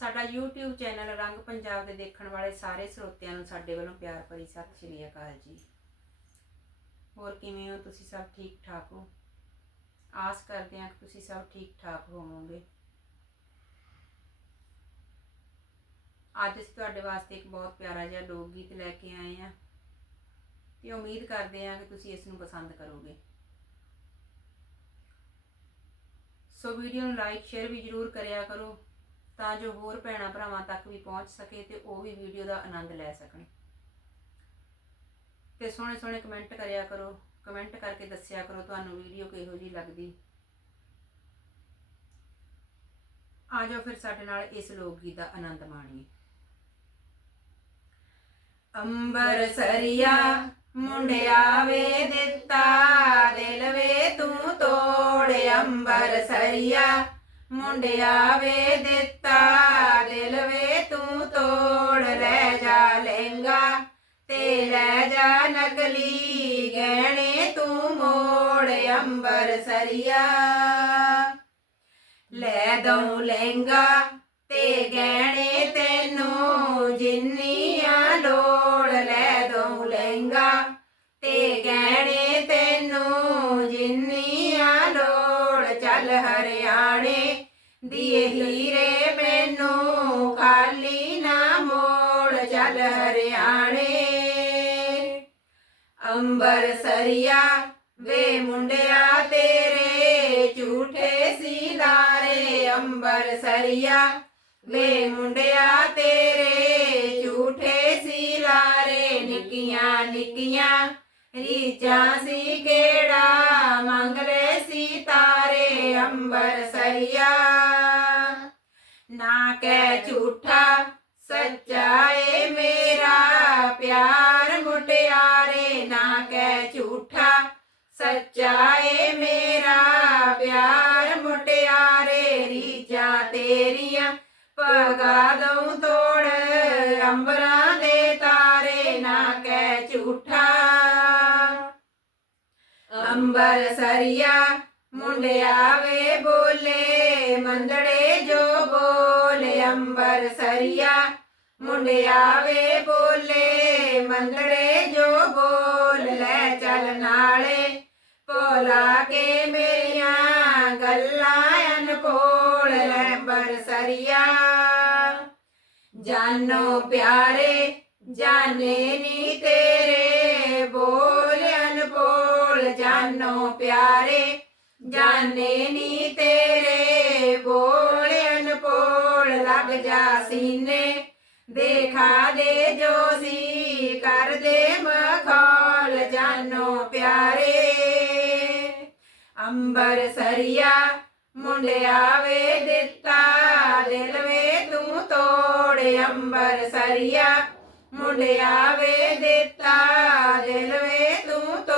ਸਾਡਾ YouTube channel ਰੰਗ ਪੰਜਾਬ ਦੇ ਦੇਖਣ ਵਾਲੇ ਸਾਰੇ ਸਰੋਤਿਆਂ ਨੂੰ ਸਾਡੇ ਵੱਲੋਂ ਪਿਆਰ ਭਰੀ ਸਤਿ ਸ਼੍ਰੀ ਅਕਾਲ ਜੀ। ਹੋਰ ਕਿਵੇਂ ਹੋ ਤੁਸੀਂ ਸਭ ਠੀਕ ਠਾਕ ਹੋ? ਆਸ ਕਰਦੇ ਹਾਂ ਕਿ ਤੁਸੀਂ ਸਭ ਠੀਕ ਠਾਕ ਹੋਵੋਗੇ। ਅੱਜ ਅਸੀਂ ਤੁਹਾਡੇ ਵਾਸਤੇ ਇੱਕ ਬਹੁਤ ਪਿਆਰਾ ਜਿਹਾ ਲੋਕ ਗੀਤ ਲੈ ਕੇ ਆਏ ਹਾਂ ਤੇ ਉਮੀਦ ਕਰਦੇ ਹਾਂ ਕਿ ਤੁਸੀਂ ਇਸ ਨੂੰ ਪਸੰਦ ਕਰੋਗੇ। ਸੋ ਵੀਡੀਓ ਨੂੰ ਲਾਈਕ ਸ਼ੇਅਰ ਵੀ ਜਰੂਰ ਕਰਿਆ ਕਰੋ। ਤਾਂ ਜੋ ਹੋਰ ਭੈਣਾਂ ਭਰਾਵਾਂ ਤੱਕ ਵੀ ਪਹੁੰਚ ਸਕੇ ਤੇ ਉਹ ਵੀ ਵੀਡੀਓ ਦਾ ਆਨੰਦ ਲੈ ਸਕਣ। ਤੇ ਸੋਹਣੇ ਸੋਹਣੇ ਕਮੈਂਟ ਕਰਿਆ ਕਰੋ। ਕਮੈਂਟ ਕਰਕੇ ਦੱਸਿਆ ਕਰੋ ਤੁਹਾਨੂੰ ਵੀਡੀਓ ਕਿਹੋ ਜੀ ਲੱਗਦੀ। ਆ ਜਾਓ ਫਿਰ ਸਾਡੇ ਨਾਲ ਇਸ ਲੋਕ ਗੀਤ ਦਾ ਆਨੰਦ ਮਾਣੀਏ। ਅੰਬਰ ਸਰੀਆ ਮੁੰਡਿਆ ਵੇ ਦਿੱਤਾ, ਦਿਲ ਵੇ ਤੂੰ ਤੋੜ, ਅੰਬਰ ਸਰੀਆ ਮੁੰਡਿਆ ਵੇ ਦਿੱਤਾ, ਦਿਲ ਵੇ ਤੂੰ ਤੋੜ, ਲੈ ਜਾ ਲਹਿੰਗਾ ਤੇ ਲੈ ਜਾ ਨਕਲੀ, ਗਹਿਣੇ ਤੂੰ ਮੋੜ, ਅੰਬਰ ਸਰੀਆ। ਲੈ ਦਊ ਲਹਿੰਗਾ ਤੇ ਗਹਿਣੇ ਤੈਨੂੰ, ਜਿੰਨੀਆਂ ਲੋੜ, ਲੈ ਦਊ ਲਹਿੰਗਾ ਤੇ ਗਹਿਣੇ ਦੀਏ ਹੀਰੇ ਮੈਨੂੰ ਖਾਲੀ ਨਾ ਮੋੜ ਚੱਲ ਹਰਿਆਣੇ। ਅੰਬਰ ਸਰੀਆ ਵੇ ਮੁੰਡਿਆ ਤੇਰੇ ਝੂਠੇ ਸੀ ਲਾਰੇ ਅੰਬਰ ਸਰੀਆ ਵੇ ਮੁੰਡਿਆ ਤੇਰੇ ਝੂਠੇ ਸਿਲਾਰੇ ਨਿੱਕੀਆਂ ਨਿੱਕੀਆਂ ਰੀਚਾਂ ਸੀ ਕੇ ਨਾ ਕਹਿ ਝੂਠਾ ਸੱਚਾ ਏ ਮੇਰਾ। ਪਿਆਰ ਮੁਟਿਆਰੇ ਨਾ ਕਹਿ ਝੂਠਾ ਸੱਚਾ ਏ ਮੇਰਾ। ਪਿਆਰ ਮੁਟਿਆਰੇ ਰੀਜਾਂ ਤੇਰੀਆਂ ਪਗਾ ਦਊ ਤੋੜ ਅੰਬਰਾਂ ਦੇ ਤਾਰੇ। ਨਾ ਕਹਿ ਝੂਠਾ। ਅੰਬਰ ਸਰੀਆ ਮੁੰਡਿਆ ਵੇ ਬੋਲੇ, ਮੰਦੜੇ ਜੋ ਬੋਲੇ, ਅੰਬਰ ਸਰੀਆ। ਮੁੰਡਿਆ ਵੇ ਬੋਲੇ, ਮੰਦੜੇ ਜੋ ਬੋਲ, ਲੈ ਚੱਲ ਨਾਲੇ। ਭੋਲਾ ਕੇ ਮੇਰੀਆਂ ਗੱਲਾਂ ਅਨਕੋਲ ਲੈ ਅੰਬਰ ਸਰੀਆ। ਜਾਨੋ ਪਿਆਰੇ ਜਾਣੇ ਨੀ ਤੇਰੇ, ਬੋਲ ਅਨਪੋਲ ਜਾਨੋ ਪਿਆਰੇ। ਜਾਣੇ ਨੀ ਤੇਰੇ, ਬੋਲ ਅਨਪੋਲ ਲੱਗ ਜਾ ਸੀਨੇ। ਦੇਖਾ ਦੇ ਜੋ ਕਰ ਦੇ ਮਖੌਲ ਜਾਨੋ ਪਿਆਰੇ। ਅੰਬਰ ਸਰੀਆ ਮੁੰਡਿਆ ਵੇ ਦਿੱਤਾ, ਦਿਲ ਵੇ ਤੂੰ ਤੋੜ। ਅੰਬਰ ਸਰੀਆ ਮੁੰਡਿਆ ਵੇ ਦਿੱਤਾ, ਦਿਲ ਵੇ ਤੂੰ ਤੋੜ